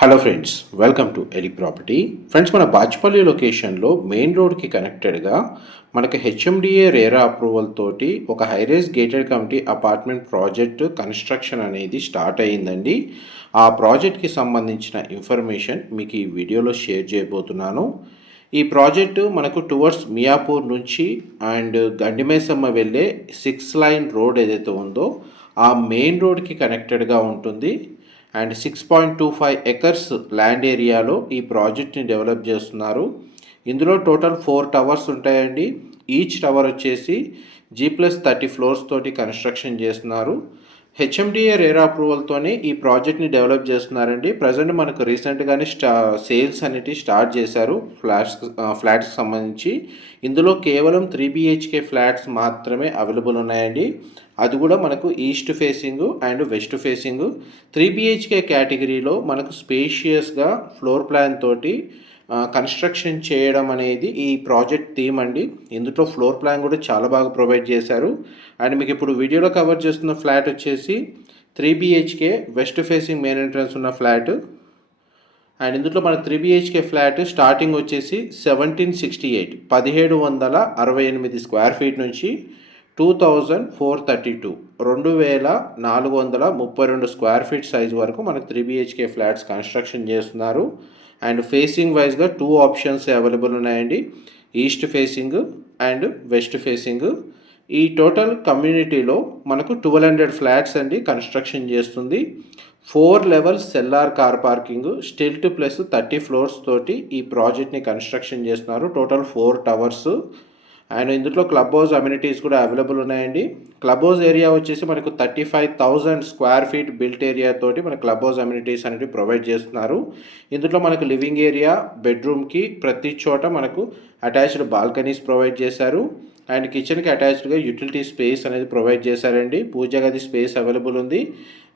Hello friends welcome to Eli property friends మన బాచ్పల్లి లొకేషన్లో main రోడ్కి కనెక్టెడ్గా మనకి హెచ్ఎండిఏ రేరా అప్రూవల్ తోటి ఒక high rise gated committee apartment project construction అనేది స్టార్ట్ అయ్యిందండి. ఆ ప్రాజెక్ట్కి సంబంధించిన ఇన్ఫర్మేషన్ మీకు ఈ వీడియోలో షేర్ చేయబోతున్నాను. ఈ ప్రాజెక్టు మనకు టువర్డ్స్ మియాపూర్ నుంచి అండ్ గండిమేసమ్మ వెళ్ళే సిక్స్ లైన్ రోడ్ ఏదైతే ఉందో ఆ మెయిన్ రోడ్కి కనెక్టెడ్గా ఉంటుంది. And six point two five acres land ఏరియాలో ఈ ప్రాజెక్ట్ని డెవలప్ చేస్తున్నారు. ఇందులో టోటల్ ఫోర్ టవర్స్ ఉంటాయండి. ఈచ్ టవర్ వచ్చేసి జీ ప్లస్ థర్టీ ఫ్లోర్స్ తోటి కన్స్ట్రక్షన్ చేస్తున్నారు. హెచ్ఎండిఏ రేరా అప్రూవల్తోనే ఈ ప్రాజెక్ట్ని డెవలప్ చేస్తున్నారండి. ప్రజెంట్ మనకు రీసెంట్గానే స్టా సేల్స్ అనేటివి స్టార్ట్ చేశారు ఫ్లాట్స్ ఫ్లాట్స్కి సంబంధించి. ఇందులో కేవలం త్రీ బిహెచ్కే ఫ్లాట్స్ మాత్రమే అవైలబుల్ ఉన్నాయండి. అది కూడా మనకు east facing and west facing. Three BHK కేటగిరీలో మనకు స్పేషియస్గా ఫ్లోర్ ప్లాన్ తోటి కన్స్ట్రక్షన్ చేయడం అనేది ఈ ప్రాజెక్ట్ థీమ్ అండి. ఇందులో ఫ్లోర్ ప్లాన్ కూడా చాలా బాగా ప్రొవైడ్ చేశారు. అండ్ మీకు ఇప్పుడు వీడియోలో కవర్ చేస్తున్న ఫ్లాట్ వచ్చేసి three BHK west facing main entrance ఉన్న ఫ్లాట్ అండ్ ఇందులో మన త్రీ బిహెచ్కే ఫ్లాట్ స్టార్టింగ్ వచ్చేసి సెవెంటీన్ సిక్స్టీ ఎయిట్ పదిహేడు వందల అరవై ఎనిమిది స్క్వేర్ ఫీట్ నుంచి two thousand four thirty two రెండు వేల నాలుగు వందల ముప్పై రెండు స్క్వేర్ ఫీట్ సైజ్ వరకు మనకు త్రీ బిహెచ్కే ఫ్లాట్స్ కన్స్ట్రక్షన్ చేస్తున్నారు. అండ్ ఫేసింగ్ వైజ్గా టూ ఆప్షన్స్ అవైలబుల్ ఉన్నాయండి. East facing and west facing. ఈ టోటల్ కమ్యూనిటీలో మనకు ట్వెల్వ్ హండ్రెడ్ ఫ్లాట్స్ అండి కన్స్ట్రక్షన్ చేస్తుంది. Four level cellar car parking stilt plus thirty floors తోటి ఈ ప్రాజెక్ట్ని కన్స్ట్రక్షన్ చేస్తున్నారు. Total four towers. అండ్ ఇందులో క్లబ్ హౌస్ అమ్యూనిటీస్ కూడా అవైలబుల్ ఉన్నాయండి. క్లబ్ హౌస్ ఏరియా వచ్చేసి మనకు thirty five thousand square feet built area తోటి మన క్లబ్ హౌస్ అమ్యూనిటీస్ అనేవి ప్రొవైడ్ చేస్తున్నారు. ఇందులో మనకు లివింగ్ ఏరియా బెడ్రూమ్కి ప్రతి చోట మనకు అటాచ్డ్ బాల్కనీస్ ప్రొవైడ్ చేశారు. అండ్ కిచెన్కి అటాచ్డ్గా యూటిలిటీ స్పేస్ అనేది ప్రొవైడ్ చేశారండి. పూజ గది స్పేస్ అవైలబుల్ ఉంది.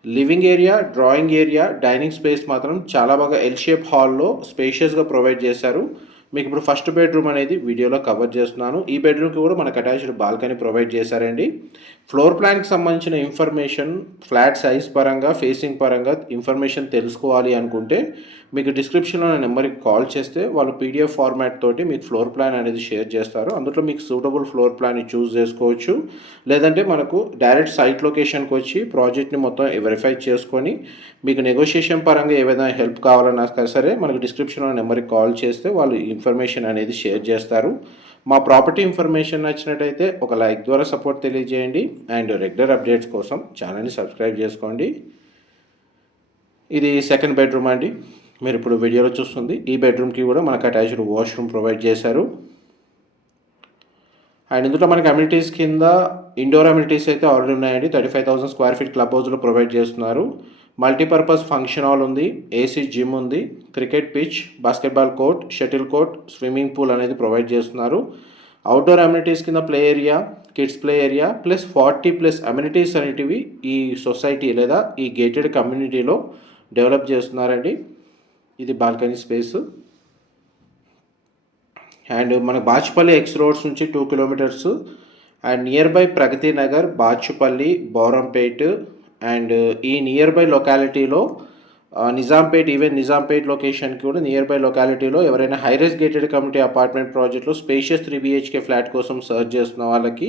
Living area drawing area dining space మాత్రం చాలా బాగా ఎల్ షేప్ హాల్లో స్పేషియస్గా ప్రొవైడ్ చేశారు. మీకు ఇప్పుడు ఫస్ట్ బెడ్రూమ్ అనేది వీడియోలో కవర్ చేస్తున్నాను. ఈ బెడ్రూమ్కి కూడా మనకు అటాచ్డ్ బాల్కనీ ప్రొవైడ్ చేశారండి. ఫ్లోర్ ప్లాన్కి సంబంధించిన ఇన్ఫర్మేషన్ ఫ్లాట్ సైజ్ పరంగా ఫేసింగ్ పరంగా ఇన్ఫర్మేషన్ తెలుసుకోవాలి అనుకుంటే మీకు డిస్క్రిప్షన్లో నెంబర్కి కాల్ చేస్తే వాళ్ళు పీడిఎఫ్ ఫార్మాట్ తోటి మీకు ఫ్లోర్ ప్లాన్ అనేది షేర్ చేస్తారు. అందులో మీకు సూటబుల్ ఫ్లోర్ ప్లాన్ని చూస్ చేసుకోవచ్చు. లేదంటే మనకు డైరెక్ట్ సైట్ లొకేషన్కి వచ్చి ప్రాజెక్ట్ని మొత్తం వెరిఫై చేసుకొని మీకు నెగోషియేషన్ పరంగా ఏదైనా హెల్ప్ కావాలన్నా సరే మనకు డిస్క్రిప్షన్లో నెంబర్కి కాల్ చేస్తే వాళ్ళు ఇన్ఫర్మేషన్ అనేది షేర్ చేస్తారు. మా ప్రాపర్టీ ఇన్ఫర్మేషన్ నచ్చినట్టయితే ఒక లైక్ ద్వారా సపోర్ట్ తెలియజేయండి. అండ్ రెగ్యులర్ అప్డేట్స్ కోసం ఛానల్ని సబ్స్క్రైబ్ చేసుకోండి. ఇది సెకండ్ బెడ్రూమ్ అండి. మీరు ఇప్పుడు వీడియోలో చూస్తుంది. ఈ బెడ్రూమ్కి కూడా మనకు అటాచ్డ్ వాష్రూమ్ ప్రొవైడ్ చేశారు. అండ్ ఇందులో మనకి అమ్యూనిటీస్ కింద ఇండోర్ అమ్యూనిటీస్ అయితే ఆల్రెడీ ఉన్నాయండి. Thirty five thousand square feet club హౌస్లో ప్రొవైడ్ చేస్తున్నారు. మల్టీపర్పస్ ఫంక్షన్ హాల్ ఉంది. ఏసీ జిమ్ ఉంది. Cricket pitch basketball court shuttle court swimming pool అనేది ప్రొవైడ్ చేస్తున్నారు. అవుట్డోర్ అమ్యూనిటీస్ కింద play area kids play area plus forty plus amenities అనేటివి ఈ society లేదా ఈ గేటెడ్ కమ్యూనిటీలో డెవలప్ చేస్తున్నారండి. ఇది బాల్కనీ స్పేస్. అండ్ మన బాచుపల్లి ఎక్స్ రోడ్స్ నుంచి two kilometres. And near by Pragathi Nagar Bachupalli Borampet. And ఈ నియర్ బై లొకాలిటీలో నిజాంపేట్ ఈవెన్ నిజాంపేట్ లొకేషన్కి కూడా నియర్ బై లొకాలిటీలో ఎవరైనా high rise gated committee apartment ప్రాజెక్ట్లో స్పేషియస్ త్రీ బిహెచ్కే ఫ్లాట్ కోసం సర్చ్ చేస్తున్న వాళ్ళకి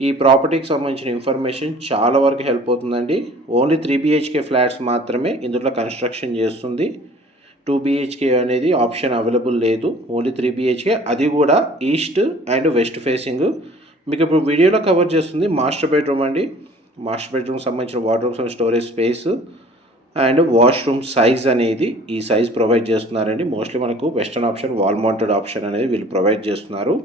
ఈ ప్రాపర్టీకి సంబంధించిన ఇన్ఫర్మేషన్ చాలా వరకు హెల్ప్ అవుతుందండి. ఓన్లీ త్రీ బిహెచ్కే ఫ్లాట్స్ మాత్రమే ఇందులో కన్స్ట్రక్షన్ చేస్తుంది. టూ బిహెచ్కే అనేది ఆప్షన్ అవైలబుల్ లేదు. ఓన్లీ త్రీ బిహెచ్కే అది కూడా ఈస్ట్ అండ్ వెస్ట్ ఫేసింగ్. మీకు ఇప్పుడు వీడియోలో కవర్ చేస్తుంది మాస్టర్ బెడ్రూమ్ అండి. మాస్టర్ బెడ్రూమ్కి సంబంధించిన wardrobes and storage space. And washroom size అనేది ఈ సైజ్ ప్రొవైడ్ చేస్తున్నారండి. మోస్ట్లీ మనకు western option wall mounted option అనేది వీళ్ళు ప్రొవైడ్ చేస్తున్నారు.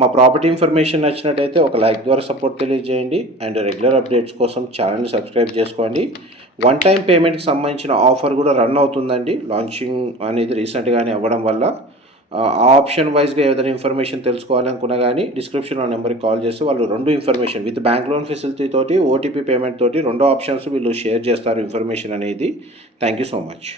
మా ప్రాపర్టీ ఇన్ఫర్మేషన్ నచ్చినట్టయితే ఒక లైక్ ద్వారా సపోర్ట్ తెలియజేయండి అండ్ రెగ్యులర్ అప్డేట్స్ కోసం ఛానల్ని సబ్స్క్రైబ్ చేసుకోండి. వన్ టైం పేమెంట్కి సంబంధించిన ఆఫర్ కూడా రన్ అవుతుందండి. లాంచింగ్ అనేది రీసెంట్గానే అవ్వడం వల్ల ఆ ఆప్షన్ వైజ్గా ఏదైనా ఇన్ఫర్మేషన్ తెలుసుకోవాలనుకున్నా కానీ డిస్క్రిప్షన్లో నెంబర్కి కాల్ చేస్తే వాళ్ళు రెండు information with bank loan facility తోటి ఓటీపీ పేమెంట్ తోటి రెండు ఆప్షన్స్ వీళ్ళు షేర్ చేస్తారు ఇన్ఫర్మేషన్ అనేది. Thank you so much